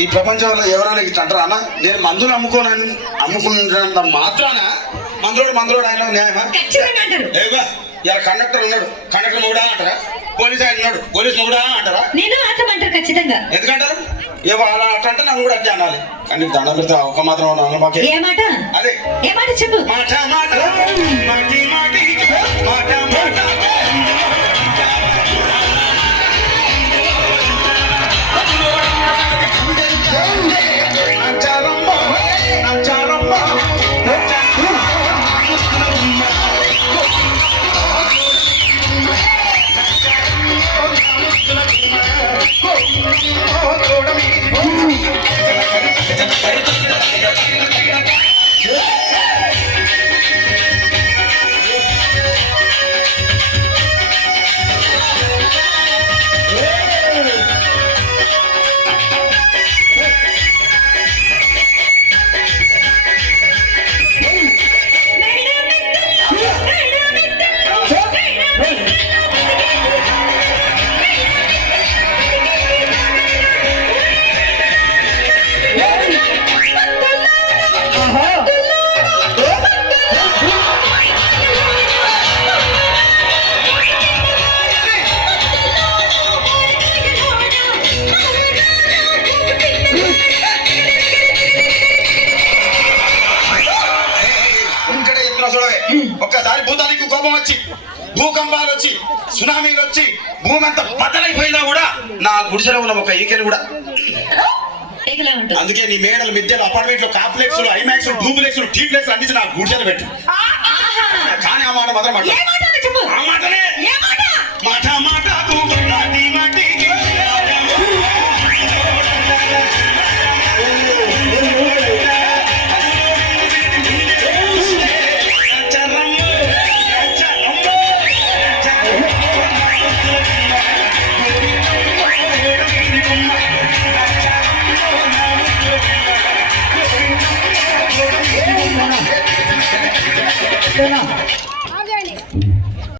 ఈ ప్రపంచంలో ఎవరైనా ఇట్లా అంటారా అన్న? నేను మందులు అమ్ముకున్నంత మాత్రాన మందులోడు ఆయన న్యాయమా? ఏవా ఇలా కండక్టర్ ఉన్నాడు, కండక్టర్ మొగుడా అంటారా? పోలీస్ ఆయన ఉన్నాడు, పోలీస్ మొగుడా అంటారా? నేను మాట్లాడమంటారు ఖచ్చితంగా. ఎందుకంటారు? ఏవో అలా అట్లంటే నాకు కూడా అట్లా అనాలి. కానీ దండం పెడితే ఒక మాత్రం ఏ మాట? అదే ఏ మాట చెప్పు. మాట మాట మాటి మాటి మాట మాట ఒక్కసారి భూతానికి కోపం వచ్చి, భూకంపాలు వచ్చి, సునామీలు వచ్చి, భూమి అంతా బద్దలైపోయినా కూడా నా గుడిసెలో ఉన్న ఒక ఈకెలు కూడా. అందుకే నీ మేడలు, మిద్దెలు, అపార్ట్మెంట్లు, కాంప్లెక్స్, ఐమాక్స్, డూప్లెక్స్, టీప్లెక్స్ అందించి నా గుడిసెలు పెట్టు. కానీ ఆ మాట మాత్రం ఆ మాటనే